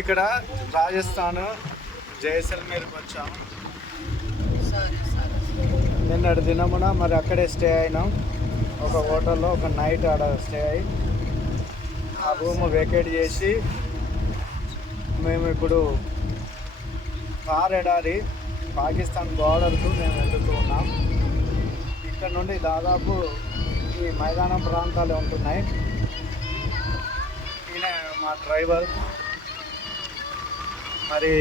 ఇక్కడ రాజస్థాన్ జైసల్మేర్కి వచ్చాము. నిన్నటి దినమున మరి అక్కడే స్టే అయినాం. ఒక హోటల్లో ఒక నైట్ ఆడ స్టే అయ్యి ఆ రూమ్ వేకేట్ చేసి మేము ఇప్పుడు థార్ ఎడారి పాకిస్తాన్ బార్డర్కు మేము వెళ్తూ ఉన్నాం. ఇక్కడ నుండి దాదాపు ఈ మైదానం ప్రాంతాలు ఉంటున్నాయి. ఈయన మా డ్రైవర్. మరి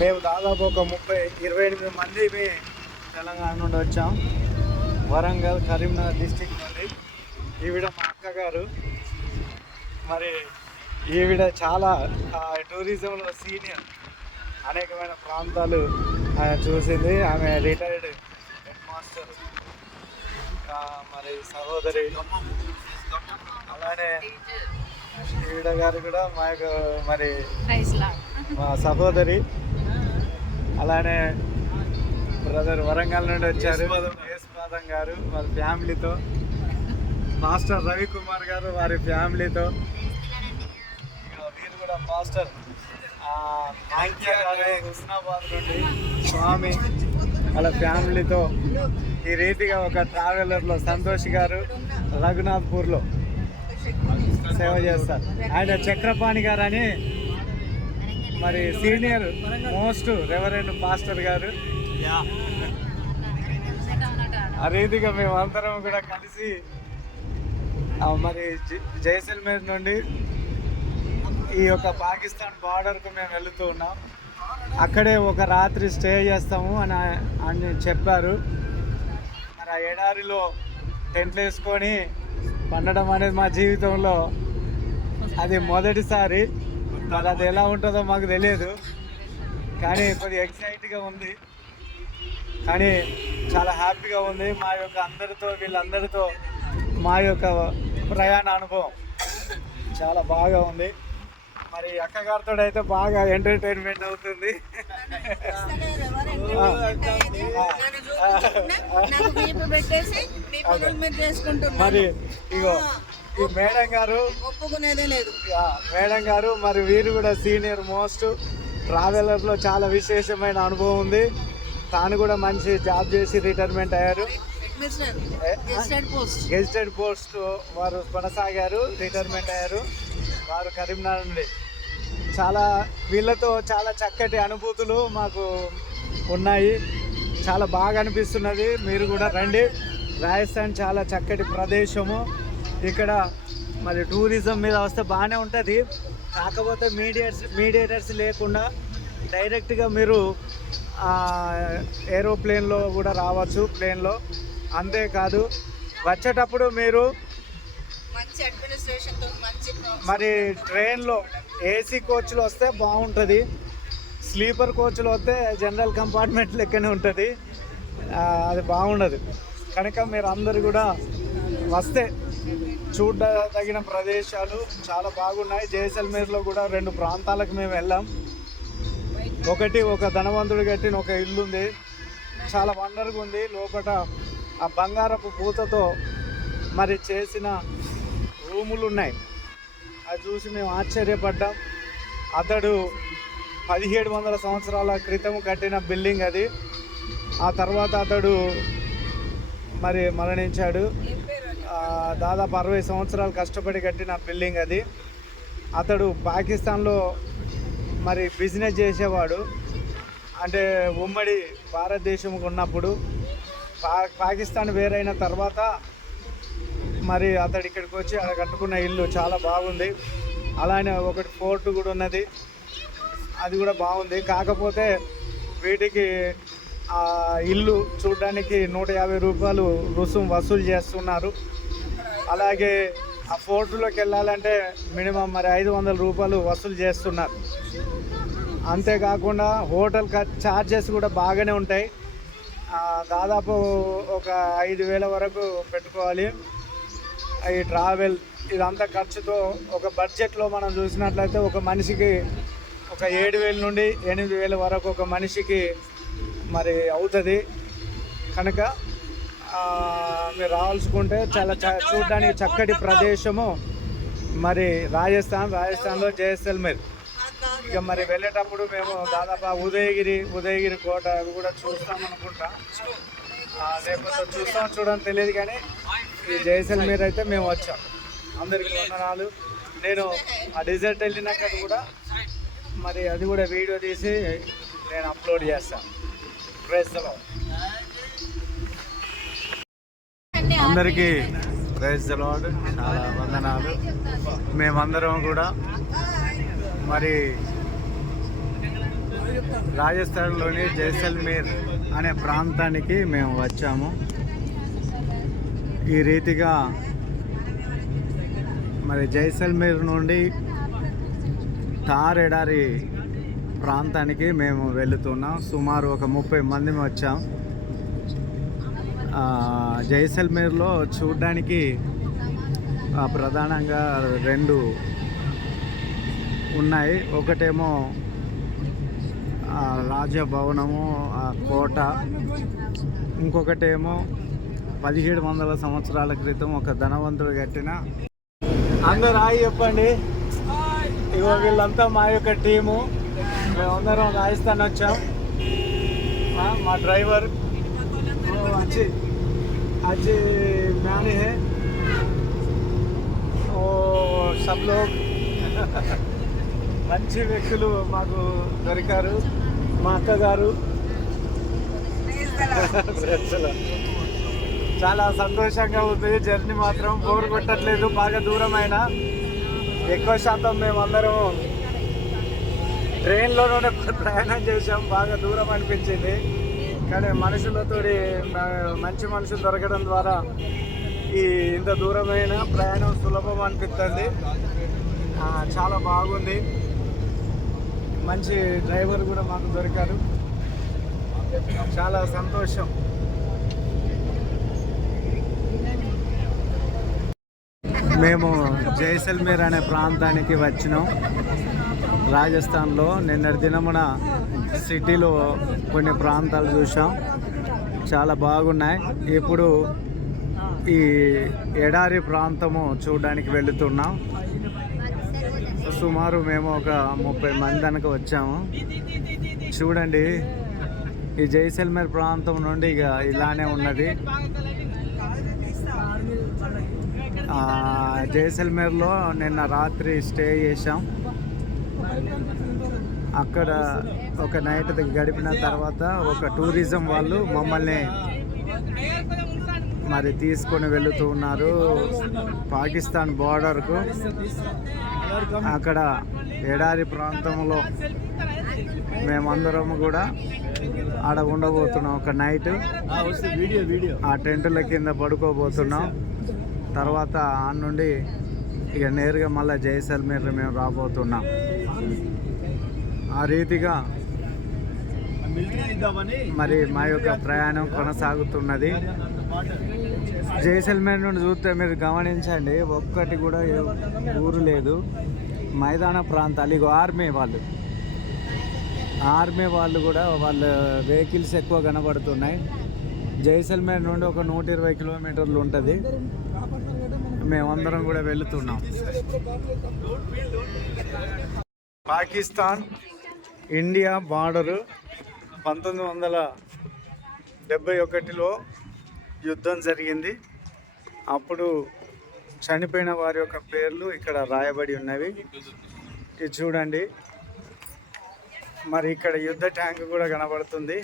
మేము దాదాపు ఒక 28 మంది తెలంగాణ నుండి వచ్చాం. వరంగల్, కరీంనగర్ డిస్టిక్ నుండి. ఈవిడ మా అక్కగారు. మరి ఈవిడ చాలా టూరిజంలో సీనియర్. అనేకమైన ప్రాంతాలు చూసింది. ఆమె రిటైర్డ్ హెడ్ మాస్టర్. మరి సహోదరి. అలానే ఈవిడ గారు కూడా మా యొక్క మరి మా సహోదరి. అలానే బ్రదర్ వరంగల్ నుండి వచ్చారు యేసుపాదం గారు వారి ఫ్యామిలీతో. మాస్టర్ రవికుమార్ గారు వారి ఫ్యామిలీతో. వీరు కూడా మాస్టర్ హుస్నాబాద్ నుండి స్వామి వాళ్ళ ఫ్యామిలీతో ఈ రీతిగా ఒక ట్రావెలర్లో సంతోష్ గారు రఘునాథ్పూర్లో సేవ చేస్తారు. ఆయన చక్రపాణి గారు అని మరి సీనియర్ మోస్ట్ రెవరెండ్ పాస్టర్ గారు. ఆ రీతిగా మేమందరం కూడా కలిసి మరి జైసల్మేర్ నుండి ఈ యొక్క పాకిస్తాన్ బార్డర్కు మేము వెళుతూ ఉన్నాం. అక్కడే ఒక రాత్రి స్టే చేస్తాము అని చెప్పారు. మరి ఆ ఎడారిలో టెంట్లు వేసుకొని పండడం అనేది మా జీవితంలో అది మొదటిసారి. మరి అది ఎలా ఉంటుందో మాకు తెలియదు, కానీ కొద్దిగా ఎక్సైట్గా ఉంది, కానీ చాలా హ్యాపీగా ఉంది. మా యొక్క వీళ్ళందరితో మా యొక్క ప్రయాణ అనుభవం చాలా బాగా ఉంది. మరి అక్కగారితో అయితే బాగా ఎంటర్టైన్మెంట్ అవుతుంది. మరి ఇగో ఈ మేడం గారు ఒప్పుకునేదే లేదు. మేడం గారు మరి వీరు కూడా సీనియర్ మోస్ట్ ట్రావెలర్లో చాలా విశేషమైన అనుభవం ఉంది. తాను కూడా మంచి జాబ్ చేసి రిటైర్మెంట్ అయ్యారు. గెజిటెడ్ పోస్ట్ వారు కొనసాగారు, రిటైర్మెంట్ అయ్యారు. వారు కరీంనగర్ నుండి. వీళ్ళతో చాలా చక్కటి అనుభూతులు మాకు ఉన్నాయి. చాలా బాగా అనిపిస్తున్నది. మీరు కూడా రండి. రాజస్థాన్ చాలా చక్కటి ప్రదేశము. ఇక్కడ మరి టూరిజం మీద వస్తే బాగానే ఉంటుంది. కాకపోతే మీడియేటర్స్ లేకుండా డైరెక్ట్గా మీరు ఏరోప్లేన్లో కూడా రావచ్చు, ప్లేన్లో. అంతేకాదు వచ్చేటప్పుడు మీరు మరి ట్రైన్లో ఏసీ కోచ్లో వస్తే బాగుంటుంది. స్లీపర్ కోచ్లో వస్తే జనరల్ కంపార్ట్మెంట్ లెక్కనే ఉంటుంది, అది బాగుండదు. కనుక మీరు అందరు కూడా వస్తే చూడదగిన ప్రదేశాలు చాలా బాగున్నాయి. జైసల్మేర్లో కూడా 2 ప్రాంతాలకు మేము వెళ్ళాం. ఒకటి ఒక ధనవంతుడు కట్టిన ఒక ఇల్లు ఉంది, చాలా వండర్గా ఉంది. లోపల ఆ బంగారపు పూతతో మరి చేసిన రూములు ఉన్నాయి. అది చూసి మేము ఆశ్చర్యపడ్డాం. అతడు 1700 సంవత్సరాల క్రితం కట్టిన బిల్డింగ్ అది. ఆ తర్వాత అతడు మరి మరణించాడు. దాదాపు 60 సంవత్సరాలు కష్టపడి కట్టిన బిల్డింగ్ అది. అతడు పాకిస్తాన్లో మరి బిజినెస్ చేసేవాడు. అంటే ఉమ్మడి భారతదేశం ఉన్నప్పుడు పాకిస్తాన్ వేరైన తర్వాత మరి అతడు ఇక్కడికి వచ్చి అక్కడ కట్టుకున్న ఇల్లు చాలా బాగుంది. అలానే ఒకటి ఫోర్ట్ కూడా ఉన్నది, అది కూడా బాగుంది. కాకపోతే వీటికి ఇల్లు చూడడానికి 150 రూపాయలు రుసుము వసూలు చేస్తున్నారు. అలాగే ఆ ఫోర్టులోకి వెళ్ళాలంటే మినిమం మరి 500 రూపాయలు వసూలు చేస్తున్నారు. అంతేకాకుండా హోటల్ ఛార్జెస్ కూడా బాగానే ఉంటాయి. దాదాపు ఒక 5,000 వరకు పెట్టుకోవాలి. ఈ ట్రావెల్ ఇదంతా ఖర్చుతో ఒక బడ్జెట్లో మనం చూసినట్లయితే ఒక మనిషికి ఒక 7,000 నుండి 8,000 వరకు ఒక మనిషికి మరి అవుతుంది. కనుక మీరు రావాల్సుకుంటే చాలా చూడడానికి చక్కటి ప్రదేశము. మరి రాజస్థాన్లో జైసల్మేర్. ఇక మరి వెళ్ళేటప్పుడు మేము దాదాపు ఉదయగిరి కోట అవి కూడా చూస్తాం అనుకుంటా, లేకపోతే చూడని తెలియదు. కానీ ఈ జైసల్మేర్ అయితే మేము వచ్చాం. అందరికి వందనాలు. నేను ఆ డెజర్ట్ వెళ్ళినాక కూడా మరి అది కూడా వీడియో తీసి నేను అప్లోడ్ చేస్తాను. Praise the Lord. అందరికీ ప్రైజ్ ది లార్డ్, చాలా వందనాలు. మేమందరం కూడా మరి రాజస్థాన్లోని జైసల్మేర్ అనే ప్రాంతానికి మేము వచ్చాము. ఈ రీతిగా మరి జైసల్మేర్ నుండి థార్ ఎడారి ప్రాంతానికి మేము వెళుతున్నాం. సుమారు ఒక 30 మంది వచ్చాం. జైసల్మేర్లో చూడడానికి ప్రధానంగా 2 ఉన్నాయి. ఒకటేమో రాజభవనము, కోట. ఇంకొకటేమో 1700 సంవత్సరాల క్రితం ఒక ధనవంతుడు కట్టిన. అందరు హాయ్ చెప్పండి. ఇగో వీళ్ళంతా మా యొక్క టీము. మేమందరం రాజస్థాన్ వచ్చాం. మా డ్రైవర్ अच्छी म्यानी है ఓ सब लोग మంచి వ్యక్తులు మాకు దొరికారు. మా అక్కగారు చాలా సంతోషంగా ఉంది. జర్నీ మాత్రం బోర్ కొట్టట్లేదు. బాగా దూరమైన ఎక్కువ శాతం మేమందరం ట్రైన్లోనే ప్రయాణం చేసాం. బాగా దూరం అనిపించింది. కానీ మనుషులతోటి మంచి మనుషులు దొరకడం ద్వారా ఈ ఇంత దూరమైన ప్రయాణం సులభం అనిపిస్తుంది. చాలా బాగుంది. మంచి డ్రైవర్ కూడా మాకు దొరికారు. చాలా సంతోషం. మేము జైసల్మేర్ అనే ప్రాంతానికి వచ్చినాం రాజస్థాన్లో. నిన్నటి దినమున సిటీలో కొన్ని ప్రాంతాలు చూసాం, చాలా బాగున్నాయి. ఇప్పుడు ఈ ఎడారి ప్రాంతము చూడడానికి వెళుతున్నాం. సుమారు మేము ఒక 30 మంది కనుక వచ్చాము. చూడండి, ఈ జైసల్మేర్ ప్రాంతం నుండి ఇక ఇలానే ఉన్నది. జైసల్మేర్లో నిన్న రాత్రి స్టే చేసాం. అక్కడ ఒక నైట్ గడిపిన తర్వాత ఒక టూరిజం వాళ్ళు మమ్మల్ని మరి తీసుకొని వెళుతూ ఉన్నారు పాకిస్తాన్ బార్డర్కు. అక్కడ ఎడారి ప్రాంతంలో మేమందరం కూడా ఆడ ఉండబోతున్నాం ఒక నైట్. ఆ టెంటుల కింద పడుకోబోతున్నాం. తర్వాత ఆ నుండి ఇక నేరుగా మళ్ళీ జైసల్మేర్ మేము రాబోతున్నాం. ఆ రీతిగా మరి మా యొక్క ప్రయాణం కొనసాగుతున్నది. జైసల్మేర్ నుండి చూస్తే మీరు గమనించండి, ఒక్కటి కూడా ఊరు లేదు. మైదాన ప్రాంతాలు. ఇగో ఆర్మీ వాళ్ళు కూడా వాళ్ళ వెహికల్స్ ఎక్కువ కనబడుతున్నాయి. జైసల్మేర్ నుండి ఒక 120 కిలోమీటర్లు ఉంటుంది. మేమందరం కూడా వెళుతున్నాం. పాకిస్తాన్ ఇండియా బార్డరు 1971లో యుద్ధం జరిగింది. అప్పుడు చనిపోయిన వారి యొక్క పేర్లు ఇక్కడ రాయబడి ఉన్నవి. ఇది చూడండి. మరి ఇక్కడ యుద్ధ ట్యాంకు కూడా కనబడుతుంది.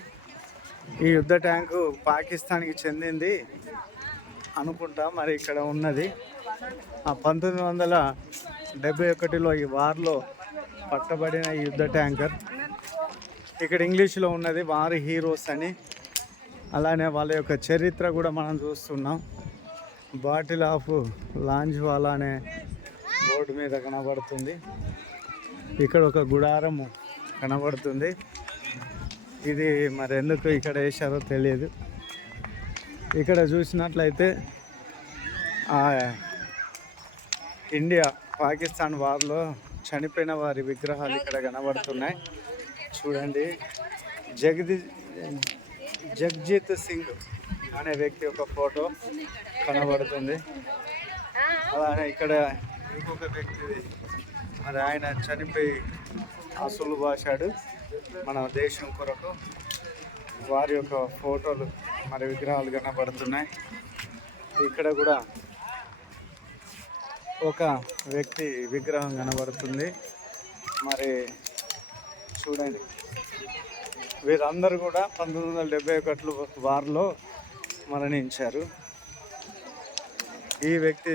ఈ యుద్ధ ట్యాంకు పాకిస్తాన్కి చెందింది అనుకుంటా. మరి ఇక్కడ ఉన్నది 1971లో ఈ వార్లో పట్టబడిన యుద్ధ ట్యాంకర్. ఇక్కడ ఇంగ్లీష్లో ఉన్నది వార్ హీరోస్ అని. అలానే వాళ్ళ యొక్క చరిత్ర కూడా మనం చూస్తున్నాం. బాటిల్ ఆఫ్ లాంజ్వాలా అనే బోర్డు మీద కనబడుతుంది. ఇక్కడ ఒక గుడారము కనబడుతుంది. ఇది మరి ఎందుకు ఇక్కడ వేశారో తెలియదు. ఇక్కడ చూసినట్లయితే ఇండియా పాకిస్తాన్ వార్లో చనిపోయిన వారి విగ్రహాలు ఇక్కడ కనబడుతున్నాయి. చూడండి, జగ్జీత్ సింగ్ అనే వ్యక్తి యొక్క ఫోటో కనబడుతుంది. అలానే ఇక్కడ ఇంకొక వ్యక్తి మరి ఆయన చనిపోయి అసలు భాషాడు మన దేశం కొరకు. వారి యొక్క ఫోటోలు మరి విగ్రహాలు కనబడుతున్నాయి. ఇక్కడ కూడా ఒక వ్యక్తి విగ్రహం కనబడుతుంది. మరి చూడండి, వీరందరూ కూడా 1971 వారిలో మరణించారు. ఈ వ్యక్తి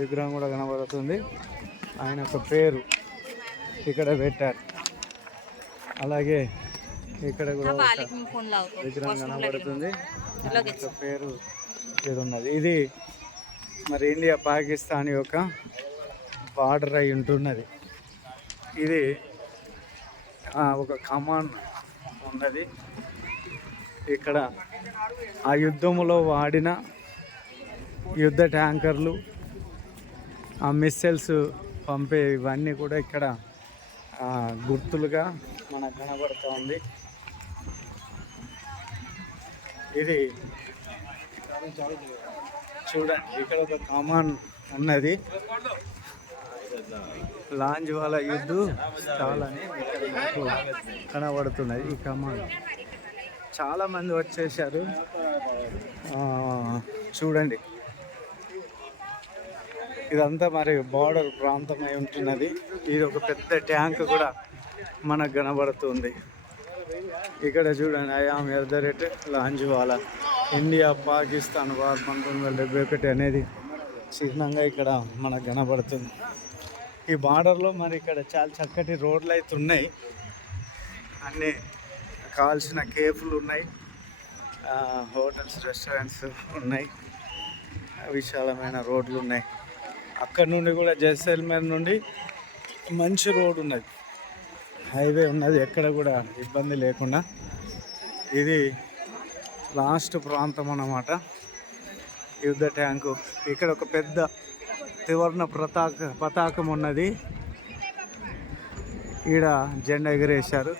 విగ్రహం కూడా కనబడుతుంది. ఆయన యొక్క పేరు ఇక్కడ పెట్టారు. అలాగే ఇక్కడ కూడా విగ్రహం కనబడుతుంది. ఆయన యొక్క పేరు ఇది ఉన్నది. ఇది మరి ఇండియా పాకిస్తాన్ యొక్క బార్డర్ అయి ఉంటున్నది. ఇది ఒక కమాండ్ ఉన్నది. ఇక్కడ ఆ యుద్ధములో వాడిన యుద్ధ ట్యాంకర్లు, ఆ మిస్సైల్స్ పంపే ఇవన్నీ కూడా ఇక్కడ గుర్తులుగా మనకు కనబడుతూ ఉంది. ఇది చూడండి, ఇక్కడ ఒక కమాన్ ఉన్నది. లాంజ్ వాళ్ళ యుద్ధ స్థలాన్ని ఇక్కడ మనకు కనబడుతున్నది. ఈ కమాన్ చాలామంది వచ్చేసారు. చూడండి, ఇదంతా మరి బార్డర్ ప్రాంతమై ఉంటున్నది. ఇది ఒక పెద్ద ట్యాంక్ కూడా మనకు కనబడుతుంది. ఇక్కడ చూడండి, ఐఆమ్ ఎట్ ద రేట్ లాంజ్వాలా ఇండియా పాకిస్తాన్ వార్ 1971 అనేది చిహ్నంగా ఇక్కడ మనకు కనబడుతుంది. ఈ బార్డర్లో మరి ఇక్కడ చాలా చక్కటి రోడ్లు అయితే ఉన్నాయి. అన్నీ కావాల్సిన కేఫ్లు ఉన్నాయి, హోటల్స్, రెస్టారెంట్స్ ఉన్నాయి, విశాలమైన రోడ్లు ఉన్నాయి. అక్కడ నుండి కూడా జైసల్మేర్ నుండి మంచి రోడ్ ఉన్నది, హైవే ఉన్నది, ఎక్కడ కూడా ఇబ్బంది లేకుండా. ఇది లాస్ట్ ప్రాంతం అన్నమాట, యుద్ధ ట్యాంకు. ఇక్కడ ఒక పెద్ద త్రివర్ణ పతాకం ఉన్నది. ఈడ జెండా ఎగరేశారు.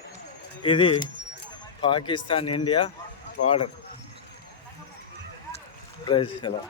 ఇది పాకిస్తాన్ ఇండియా బార్డర్. ప్రైజ్ ఎలా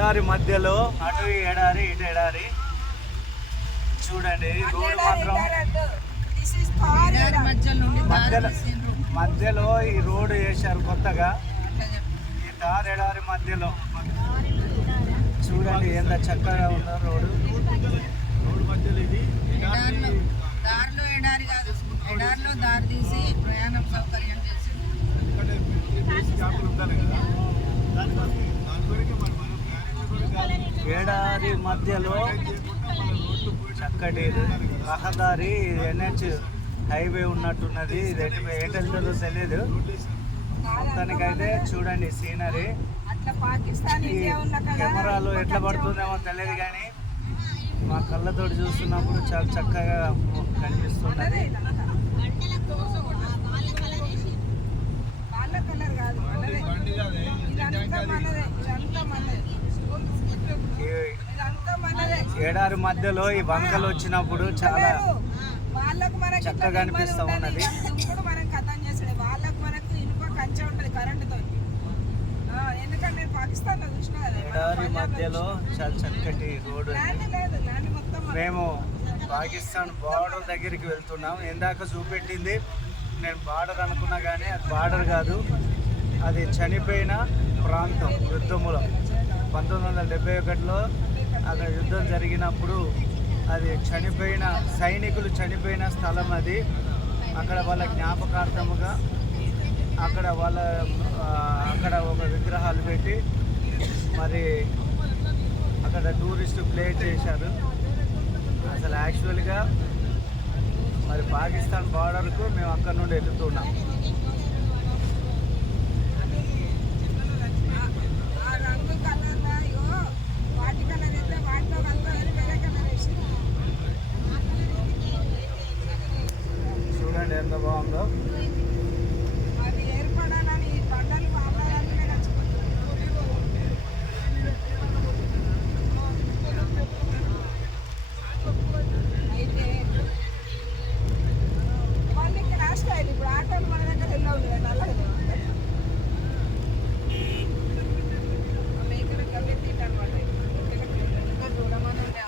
ఎడారి మధ్యలో, అటు ఎడారి ఇటు ఎడారి. చూడండి, రోడ్డు మాత్రం మధ్యలో ఈ రోడ్డు వేశారు కొత్తగా. ఈ తార్ ఎడారి మధ్యలో చూడండి ఎంత చక్కగా ఉందో రోడ్డు. రోడ్డు మధ్యలో ఇది దారిలో ఎడారి కాదు, ఎడారిలో దారి తీసి ప్రయాణం సౌకర్యం చేసి ఏడాది మధ్యలో చక్కటి రహదారి, NH హైవే ఉన్నట్టున్నది. ఇది ఎటు వెళ్తుందో తెలియదు. మొత్తానికైతే చూడండి సీనరీ. కెమెరాలో ఎట్లా పడుతుందేమో తెలియదు, కానీ మా కళ్ళతోటి చూస్తున్నప్పుడు చాలా చక్కగా కనిపిస్తున్నది. ఏడారి మధ్యలో ఈ వంకలు వచ్చినప్పుడు చాలా చక్కగా అనిపిస్తూ ఉన్నది. మనం కథం చేసాడు వాళ్ళకు మనకు ఇనుప కంచె ఉంటుంది కరెంటుతో. ఎందుకంటే నేను పాకిస్తాన్ లో చూసినా కదా ఎడారి మధ్యలో చాలా చక్కటి రోడ్డు ల్యాండ్ లేదు, ల్యాండ్ మొత్తం మేము పాకిస్తాన్ బార్డర్ దగ్గరికి వెళ్తున్నాం. ఇందాక చూపెట్టింది నేను బార్డర్ అనుకున్నా కానీ అది బార్డర్ కాదు, అది చనిపోయిన ప్రాంతం. యుద్ధములో 1971లో అక్కడ యుద్ధం జరిగినప్పుడు అది చనిపోయిన సైనికులు చనిపోయిన స్థలం అది. అక్కడ వాళ్ళ జ్ఞాపకార్థముగా అక్కడ ఒక విగ్రహాలు పెట్టి మరి అక్కడ టూరిస్ట్ ప్లేస్ చేశారు. అసలు యాక్చువల్గా మరి పాకిస్తాన్ బార్డర్కు మేము అక్కడ నుండి వెళ్తున్నాం. చూడండి ఎంత బాగుందో. అది ఏర్పడాలని ఈ పంటలు బాగాలని అయితే వాళ్ళు ఇక్కడ రాష్ట్రాలు ఇప్పుడు ఆటోలు మన దగ్గర వెళ్ళవు కదా, అలాగే మేకలు గల్లె తీట అనమాట. ఇంకా చూడమని ఉండే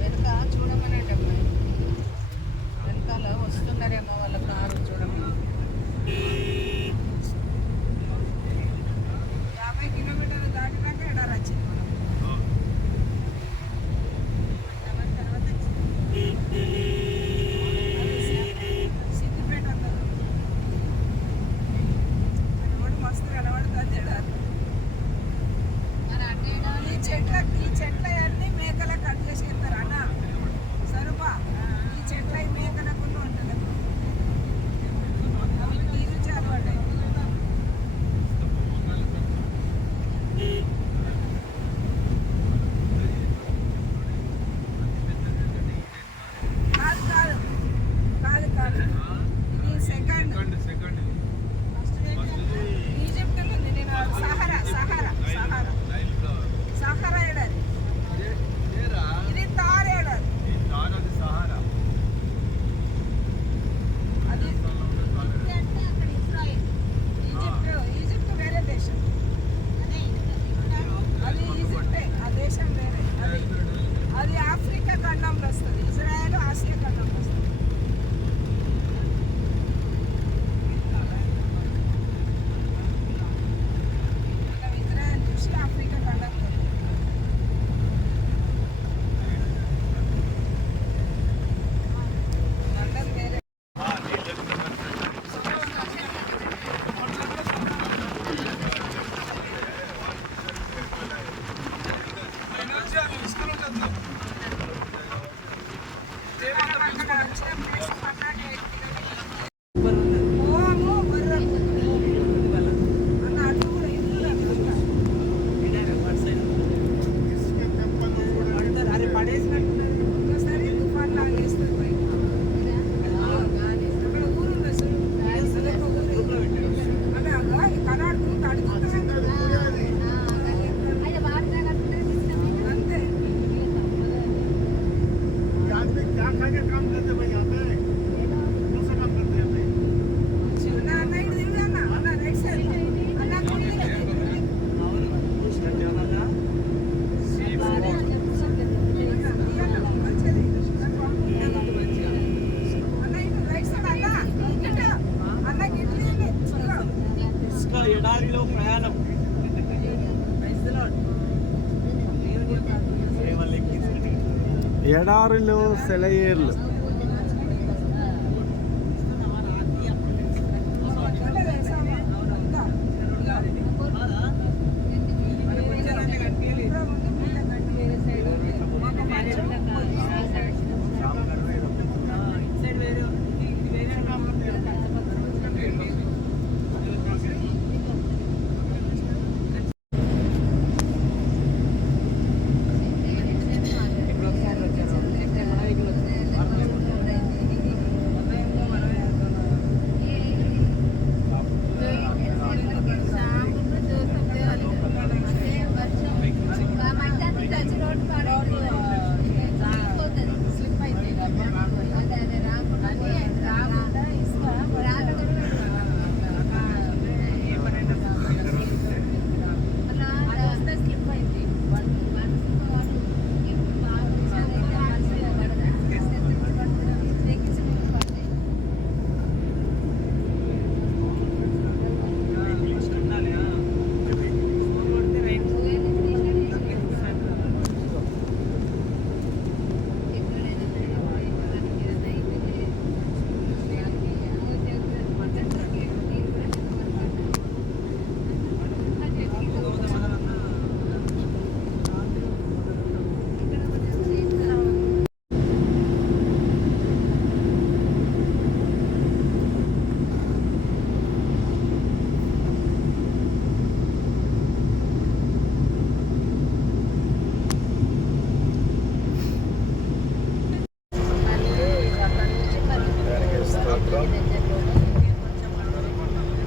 వెనుక చూడమనండి అమ్మాయి, వెనకాల వస్తున్నారేమో వాళ్ళ కారు చూడమని. 50 కిలోమీటర్లు దాటినాక ఎడారి వచ్చింది మనం. తర్వాత సిద్దిపేట అందరూ రోడ్డు మస్తు కనబడుతుంది ఎడారి. ఈ చెట్ల అన్ని మేకల కట్ చేసి వెళ్తారు అన్న సరుపా. ఈ చెట్ల మేకలకుండా ఉంటుంది, అవి నీరు చాలు పడ్డాయి. కాదు కాదు కాదు కాదు, ఇది సెకండ్. ఈజిప్ట్లో ఉంది. నేను సహారా సహారా సహారా సహారా ఎడారి, ఇది తార్ ఎడారి. అది ఈజిప్ట్ వేరే దేశం, అది ఈజిప్టే, ఆ దేశం వేరే. అది ఆఫ్రికా ఖండంలో వస్తుంది, ఇజ్రాయెల్ ఆసియా ఖండంలో వస్తుంది. మనం ఇజ్రాయెల్ చూసి ఆఫ్రికా ఖండంలో లండన్ వేరే. ఎడారిలో ప్రయాణం. ఎడారిలో సెలయేర్లు.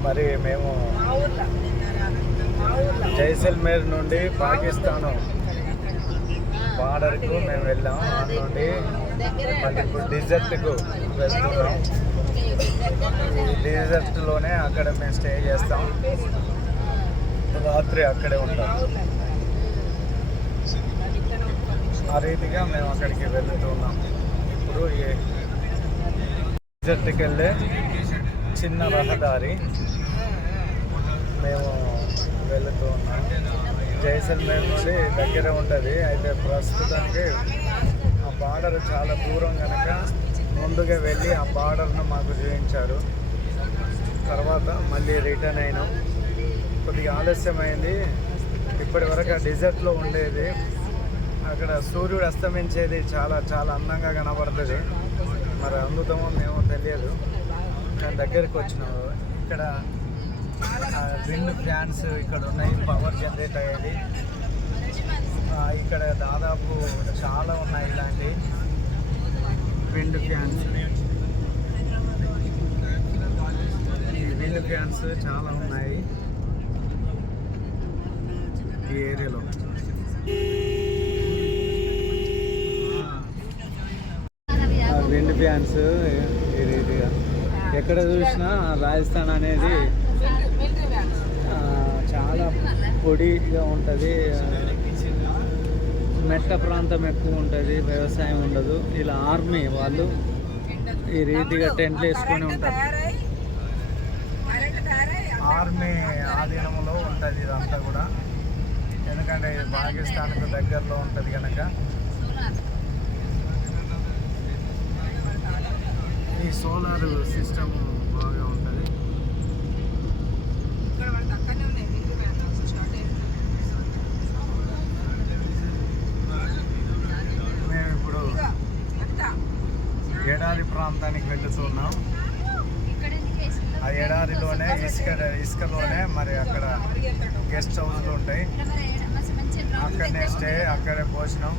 మరి మేము జైసల్మేర్ నుండి పాకిస్తాన్ బార్డర్కు మేము వెళ్ళాం. అక్కడ నుండి మళ్ళీ ఇప్పుడు డిజర్ట్కు వెళ్తున్నాం. ఈ డిజర్ట్లోనే అక్కడ మేము స్టే చేస్తాం, రాత్రి అక్కడే ఉంటాం. ఆ రీతిగా మేము అక్కడికి వెళ్తున్నాం. ఇప్పుడు ఈ డిజర్ట్కి వెళ్ళే చిన్న రహదారి మేము వెళుతూ ఉన్నాం. జైసల్మేర్ నుండి దగ్గర ఉంటుంది. అయితే ప్రస్తుతానికి ఆ బార్డర్ చాలా దూరం కనుక ముందుగా వెళ్ళి ఆ బార్డర్ను మాకు చూపించారు. తర్వాత మళ్ళీ రిటర్న్ అయినాం. కొద్దిగా ఆలస్యమైంది. ఇప్పటి వరకు ఆ డిజర్ట్లో ఉండేది, అక్కడ సూర్యుడు అస్తమించేది చాలా చాలా అందంగా కనబడుతుంది. మరి అందుతామో మేము తెలియదు, కానీ దగ్గరికి వచ్చినాము. ఇక్కడ విండ్ ఫ్యాన్స్ ఇక్కడ ఉన్నాయి, పవర్ జనరేట్ అయ్యేది. ఇక్కడ దాదాపు చాలా ఉన్నాయి ఇలాంటి విండ్ ఫ్యాన్స్. ఈ విండ్ ఫ్యాన్స్ చాలా ఉన్నాయి ఈ ఏరియాలో. విండ్ ఫ్యాన్స్ ఈ రీతిగా ఎక్కడ చూసినా రాజస్థాన్ అనేది చాలా పొడిగా ఉంటుంది, మెట్ట ప్రాంతం ఎక్కువ ఉంటుంది, వ్యవసాయం ఉండదు. ఇలా ఆర్మీ వాళ్ళు ఈ రీతిగా టెంట్లు వేసుకొని ఉంటారు. ఆర్మీ ఆధీనంలో ఉంటుంది ఇదంతా కూడా, ఎందుకంటే పాకిస్తాన్కు దగ్గరలో ఉంటుంది కనుక. ఈ సోలార్ సిస్టమ్ బాగా ఉంటుంది. మేము ఇప్పుడు ఎడారి ప్రాంతానికి వెళ్తున్నాం. ఆ ఎడారిలోనే ఇసుకలోనే మరి అక్కడ గెస్ట్ హౌస్లు ఉంటాయి, అక్కడనే స్టే, అక్కడే భోజనం.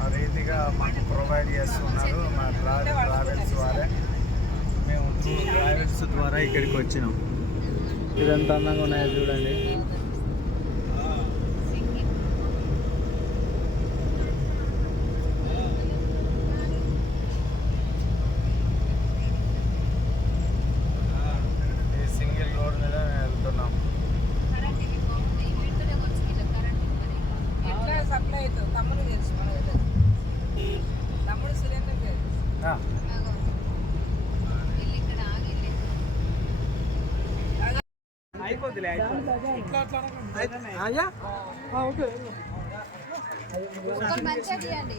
ఆ రీతిగా మాకు ప్రొవైడ్ చేస్తున్నారు మా ట్రావెల్స్ వారే. మేము ట్రావెల్స్ ద్వారా ఇక్కడికి వచ్చినాం. ఇదంతా అందంగా ఉన్నాయో చూడండి. ఈ సింగిల్ రోడ్ మీద వెళ్తున్నాం. సప్లై అవుతుంది, తమ్ముడు తెలుసు, తమ్ముడు సురేందర్ తెలుసు. అయిపోద్దిలే, మంచిగా తీయండి.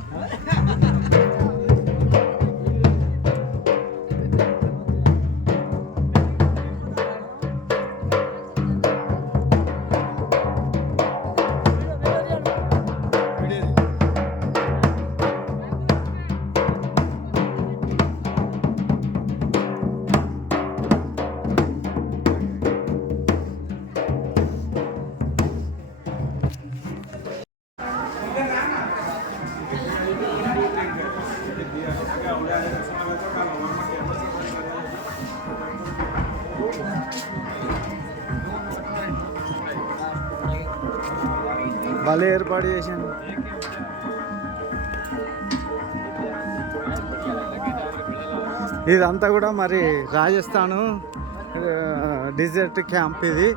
భలే ఏర్పాటు చేశాను. ఇదంతా కూడా మరి రాజస్థాను డిజర్ట్ క్యాంప్. ఇది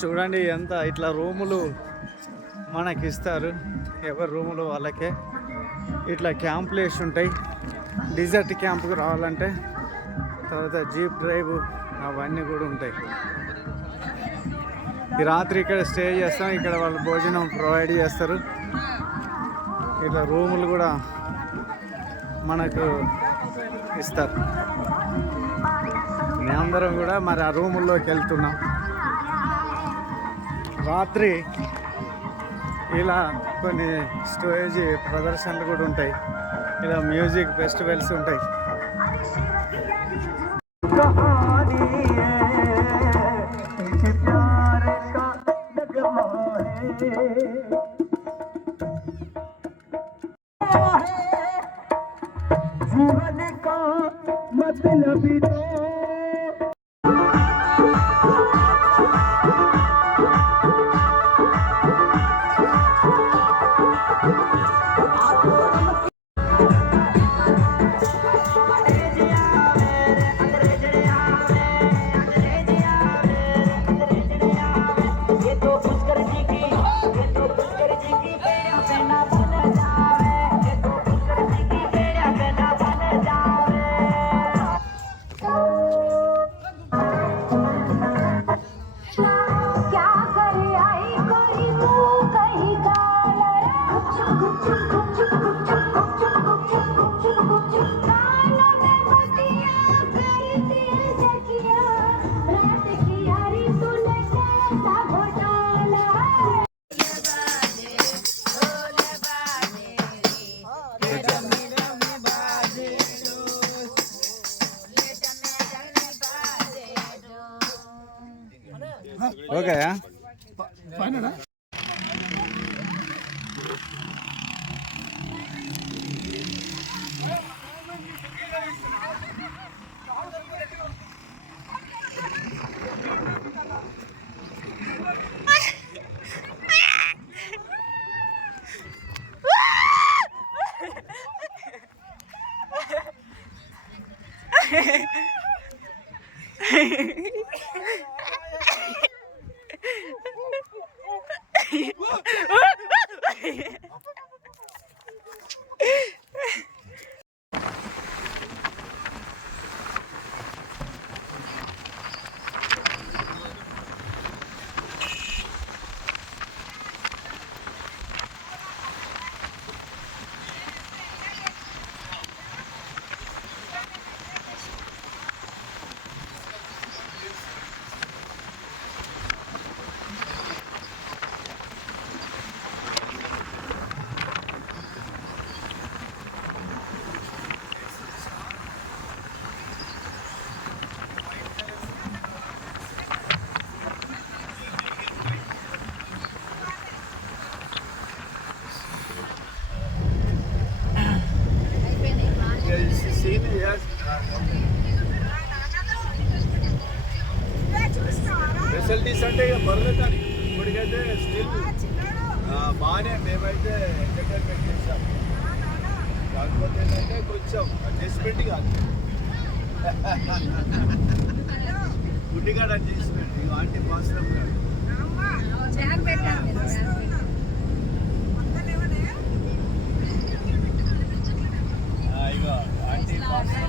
చూడండి, ఎంత ఇట్లా రూములు మనకి ఇస్తారు, ఎవరి రూములు వాళ్ళకే ఇట్లా క్యాంపులు వేసి ఉంటాయి. డిజర్ట్ క్యాంప్కి రావాలంటే తర్వాత జీప్ డ్రైవ్ అవన్నీ కూడా ఉంటాయి. ఈ రాత్రి ఇక్కడ స్టే చేస్తాం, ఇక్కడ వాళ్ళు భోజనం ప్రొవైడ్ చేస్తారు. ఇట్లా రూములు కూడా మనకు ఇస్తారు. మేమందరం కూడా మరి ఆ రూముల్లోకి వెళ్తున్నాం. రాత్రి ఇలా కొన్ని స్టోరేజ్ ప్రదర్శనలు కూడా ఉంటాయి, ఇలా మ్యూజిక్ ఫెస్టివల్స్ ఉంటాయి. जीवन ఓకే ఫెసిలిటీస్ అంటే ఇక బరువుతాను ఇప్పటికైతే స్టిల్ బాగానే మేమైతే ఎంటర్టైన్మెంట్ చేసాం. కాకపోతే ఏంటంటే కొంచెం అడ్జస్ట్మెంట్ కాదు, గుడ్డిగాడు అడ్జస్ట్మెంట్. ఇక ఆంటీ మాస్టర్ గారు ఇక ఆంటీ మాస్టర్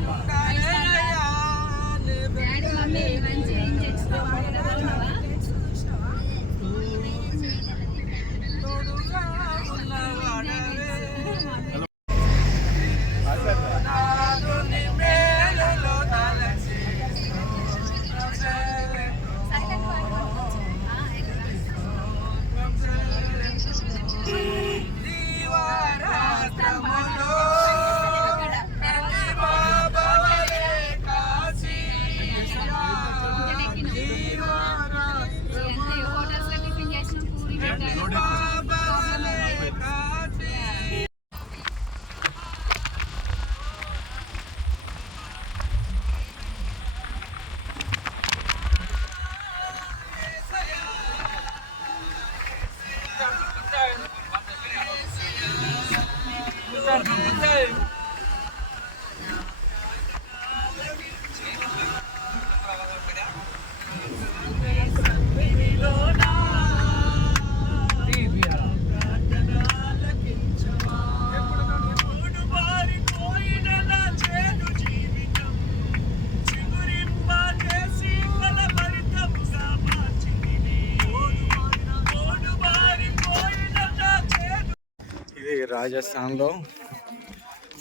రాజస్థాన్లో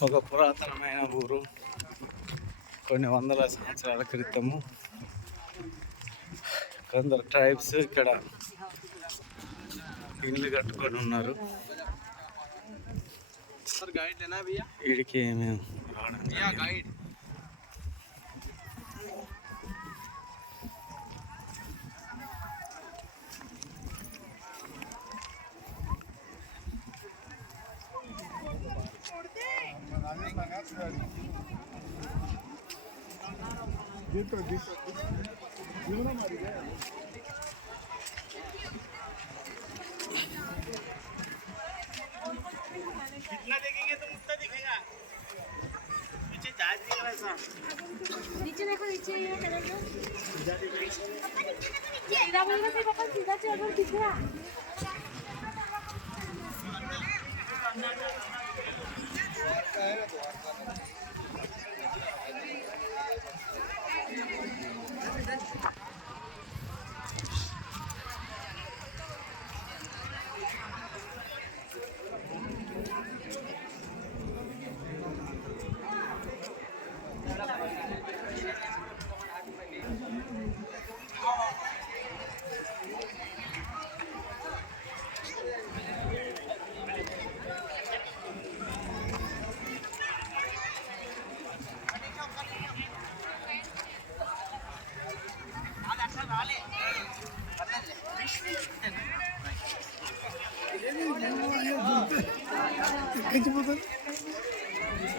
ఒక పురాతనమైన ఊరు. కొన్ని వందల సంవత్సరాల క్రితము కొందరు ట్రైబ్స్ ఇక్కడ ఇల్లు కట్టుకొని ఉన్నారు. వీడికి మేము రావడం कितना देखेंगे तो उतना दिखेगा पीछे जहाज दिख रहा है साहब नीचे देखो नीचे ये कलर का सीधा बोलेगा फिर पापा सीधा चलो दिख रहा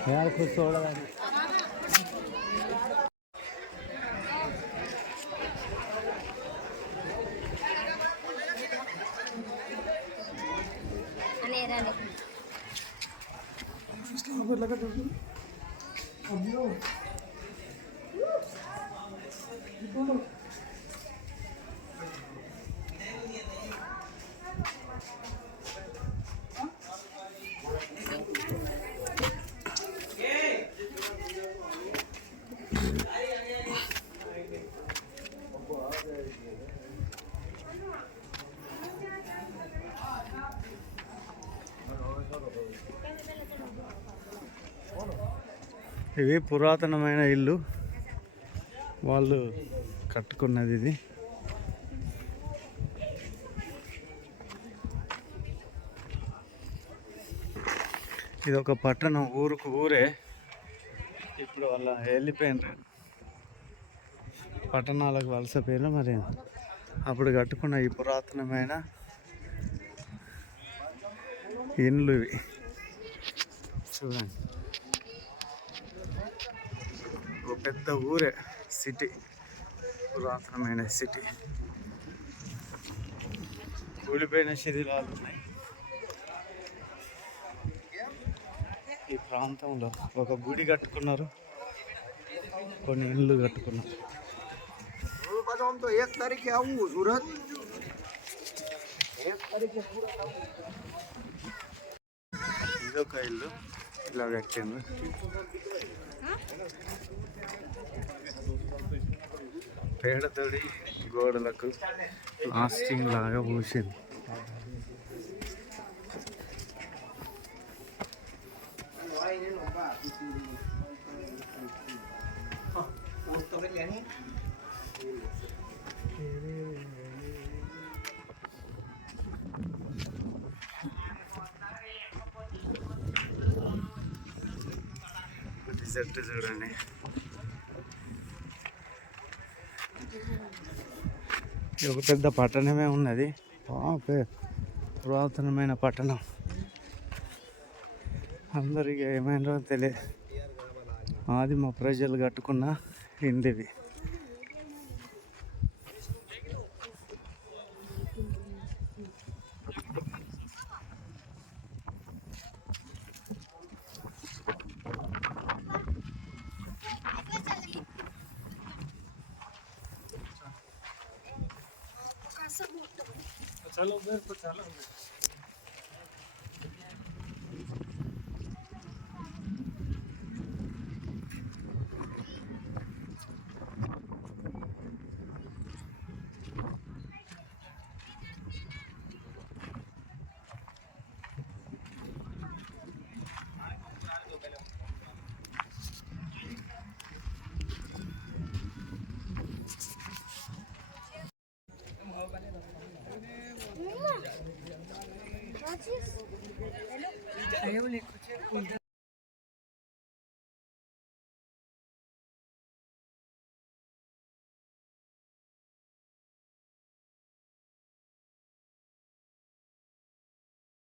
यार खुद थोड़ा ఇవి పురాతనమైన ఇల్లు వాళ్ళు కట్టుకున్నది ఇది. ఇది ఒక పట్టణం, ఊరుకు ఊరే. ఇప్పుడు వాళ్ళ వెళ్ళిపోయినారు పట్టణాలకు, వలస పేర్లు. మరి అప్పుడు కట్టుకున్న ఈ పురాతనమైన ఇండ్లు ఇవి చూడండి. ఒక పెద్ద ఊరే, సిటీ, పురాతనమైన సిటీ. కూలిపోయిన శిథిలాలు ఉన్నాయి ఈ ప్రాంతంలో. ఒక గుడి కట్టుకున్నారు, కొన్ని ఇళ్ళు కట్టుకున్నారు. ఇదొక ఇల్లు ఇలా కట్టిండ్రు. పేడతోడి గోడలకు ప్లాస్టింగ్ లాగా పూసింది. రిజల్ట్ చూడండి. ఇది ఒక పెద్ద పట్టణమే ఉన్నది, పురాతనమైన పట్టణం. అందరికి ఏమైనా తెలియదు, ఆదిమ ప్రజలు కట్టుకున్న ఇండివి. चलो उधर को चलो. Ayo,